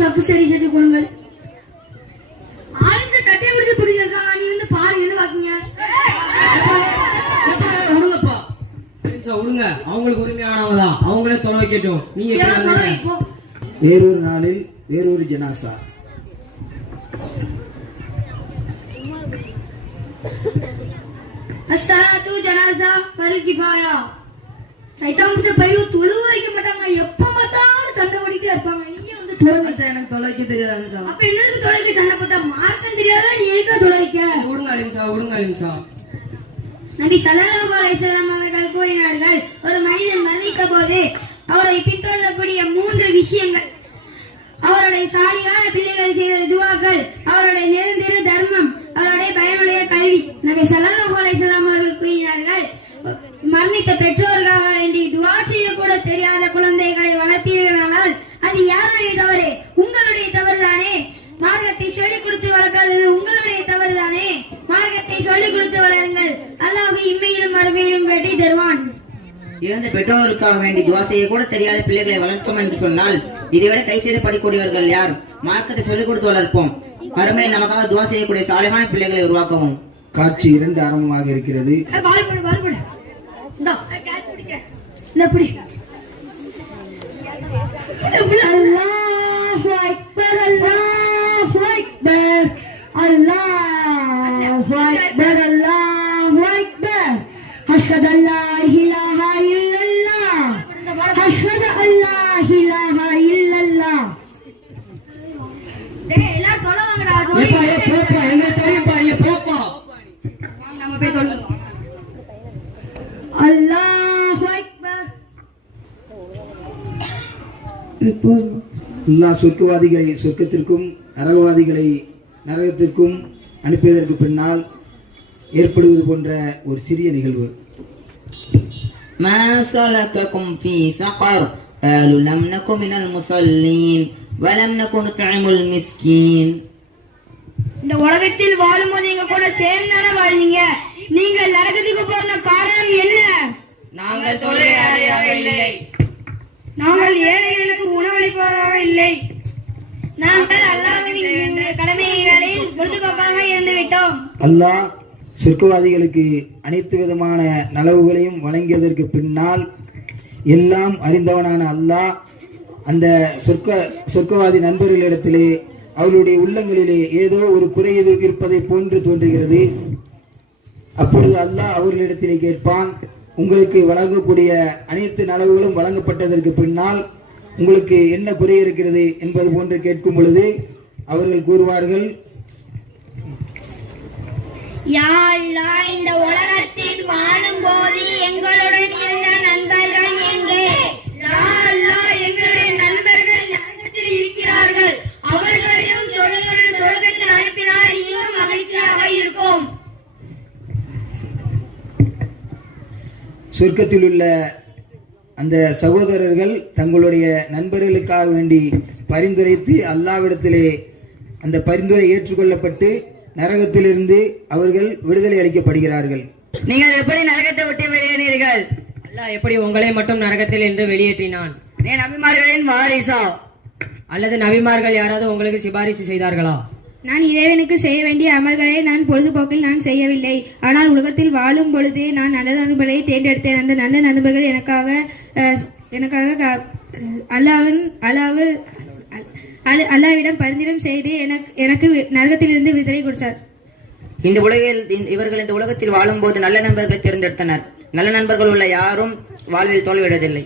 சப்பு சரி செய்து கொள்ளுங்கள். ஆரஞ்சு கட்டையை பிடிச்சு பிடிச்சிருக்கா, நீ வந்து பாருங்கன்னு பாக்கீங்க. விடுங்க, அவங்களுக்கு உரிமையானவங்க தான், அவங்களே தொலை வைக்கட்டும். நீங்க வேறொரு நாளில் வேறொரு ஜனாசா. அஸ்ஸலாத்து ஜனாசா ஃபர்ல் கிஃபாயா. சைத்தான் முடிச்ச பையன் தொழுவ வைக்க மாட்டாங்க, எப்ப பார்த்தாலும் சண்டை போட்டுட்டே இருப்பாங்க. நீ வந்து தொலை வச்சா எனக்கு தொலை வைக்க தெரியாது. அப்ப என்னதுக்கு தொலை வைக்க சண்டை போட்டா? மார்க்கம் தெரியாதா, நீ எதுக்கு தொலை வைக்க? விடுங்க அலிம்சா, விடுங்க அலிம்சா. நபி ஸல்லல்லாஹு அலைஹி வஸல்லம் அவர்கள் கூறினார்கள், ஒரு மனிதன் மரணித்த போது அவரை பின்தொடரக்கூடிய 3 விஷயங்கள்: அவருடைய சாலிகான பிள்ளைகள் செய்த துஆக்கள், அவருடைய நிரந்தர தர்மம், அவருடைய பயனுடைய கல்வி. நபி ஸல்லல்லாஹு அலைஹி வஸல்லம் அவர்கள் கூறினார்கள், மரணித்த பெற்றோர்களாக வேண்டி துஆ செய்ய கூட தெரியாத குழந்தைகளை வளர்த்தீர்களானால் அது யாருடைய தவறு? உங்களுடைய தவறுதானே. மார்க்கத்தை சொல்லிக் கொடுத்து வளர்க்காதது உங்களுடைய தவறுதானே. மார்க்கத்தை சொல்லிக் கொடுத்து வளருங்கள், அல்லாஹ் இம்மையிலும் மறுமையிலும் வெற்றி தருவான். இறந்த பெற்றோர்களுக்காக வேண்டி துஆ செய்ய கூட தெரியாத பிள்ளைகளை வளர்த்தோம் என்று சொன்னால் இதைவிட கை செய்து படிக்கூடியவர்கள் யார்? மார்க்கத்தை சொல்லிக் கொடுத்து வளர்ப்போம், மறுமையில் நமக்காக துஆ செய்யக்கூடிய சாலிகான பிள்ளைகளை உருவாக்கவும். காட்சி 2 ஆரம்பமாக இருக்கிறது. அல்லாஹு அக்பர், அல்லாஹு அக்பர், அல்லாஹு அக்பர், அல்லாஹு அக்பர். அஷ்ஹது அல்லா இலாஹா இல்லல்லாஹ், அஷ்ஹது அல்லா இலாஹா இல்லல்லாஹ். டேய் எல்லாம் தொலைவாங்கடா. ஏப்பா ஏப்பா எங்க தெரியும்பா, ஏப்பா நம்ம போய் தொழுவோம். அல்லாஹு அக்பர். அல்லாஹ் சொர்க்கவாதிகளை சொர்க்கத்திற்கும் நரகவாதிகளை நரகத்திற்கும் அனுப்பியதற்கு பின்னால் ஏற்படுவது போன்ற ஒரு சிறிய நிகழ்வு. மா ஸலககும் ஃபீ ஸகர் قالوا لم نكن من المصلين ولم نكن نطعم المسكين. இந்த உலகத்தில் வாழும்போது எங்க கூட சேர்ந்தானே வாழ்ந்தீங்க, நீங்கள் நரகத்துக்கு போன காரணம் என்ன? நாங்கள் தொழுகையாளியாக இல்லை, நாங்கள் ஏழைகளுக்கு உணவளிப்பவராக இல்லை, நாங்கள் அல்லாஹ்வின் கடமைகளில் பொழுதுபோக்காக இருந்து விட்டோம். அல்லாஹ் சொர்க்கவாதிகளுக்கு அனைத்து விதமான நலவுகளையும் வழங்கியதற்கு பின்னால் எல்லாம் அறிந்தவனான அல்லாஹ் அந்த சொர்க்கவாதி நண்பர்களிடத்திலே அவர்களுடைய உள்ளங்களிலே ஏதோ ஒரு குறை இருப்பதை போன்று தோன்றுகிறது. அப்பொழுது அல்லாஹ் அவர்களிடத்திலே கேட்பான், உங்களுக்கு வழங்கக்கூடிய அனைத்து நலவுகளும் வழங்கப்பட்டதற்கு பின்னால் உங்களுக்கு என்ன குறை இருக்கிறது என்பது போன்று கேட்கும் பொழுது அவர்கள் கூறுவார்கள், யா அல்லாஹ், இந்த உலகத்தில் வாழும் போது எங்களுடன் இருந்த நண்பர்கள் எங்கே? யா அல்லாஹ், எங்களுடைய நண்பர்கள் நரகத்தில் இருக்கிறார்கள், அவர்களையும் சொர்க்கத்தில் அனுப்பினால் இன்னும் மகிழ்ச்சியாக இருக்கும். சொர்க்கத்தில் உள்ள அந்த சகோதரர்கள் தங்களுடைய நண்பர்களுக்காக வேண்டி பரிந்துரைத்து அல்லாஹ்விடத்திலே அந்த பரிந்துரை ஏற்றுக்கொள்ளப்பட்டு நரகத்திலிருந்து அவர்கள் விடுதலை அளிக்கப்படுகிறார்கள். நீங்கள் எப்படி நரகத்தை விட்டு வெளியேறினீர்கள்? அல்லாஹ் எப்படி உங்களை மட்டும் நரகத்தில் என்று வெளியேற்றினான்? நீ நபிமார்களின் வாரிசா அல்லது நபிமார்கள் யாராவது உங்களுக்கு சிபாரிசு செய்தார்களா? நான் இறைவனுக்கு செய்ய வேண்டிய அமல்களை நான் பொழுதுபோக்கில் நான் செய்யவில்லை. ஆனால் உலகத்தில் வாழும் பொழுது நான் நல்ல நண்பர்களை தேர்ந்தெடுத்தேன். அந்த நல்ல நண்பர்கள் எனக்காக அல்லாஹ்விடம் பரிந்துரை செய்து எனக்கு நரகத்திலிருந்து விடுதலை கொடுத்தார். இவர்கள் இந்த உலகத்தில் வாழும் போது நல்ல நண்பர்களை தேர்ந்தெடுத்தனர். நல்ல நண்பர்கள் உள்ள யாரும் வாழ்வில் தோல்வியடைவதில்லை.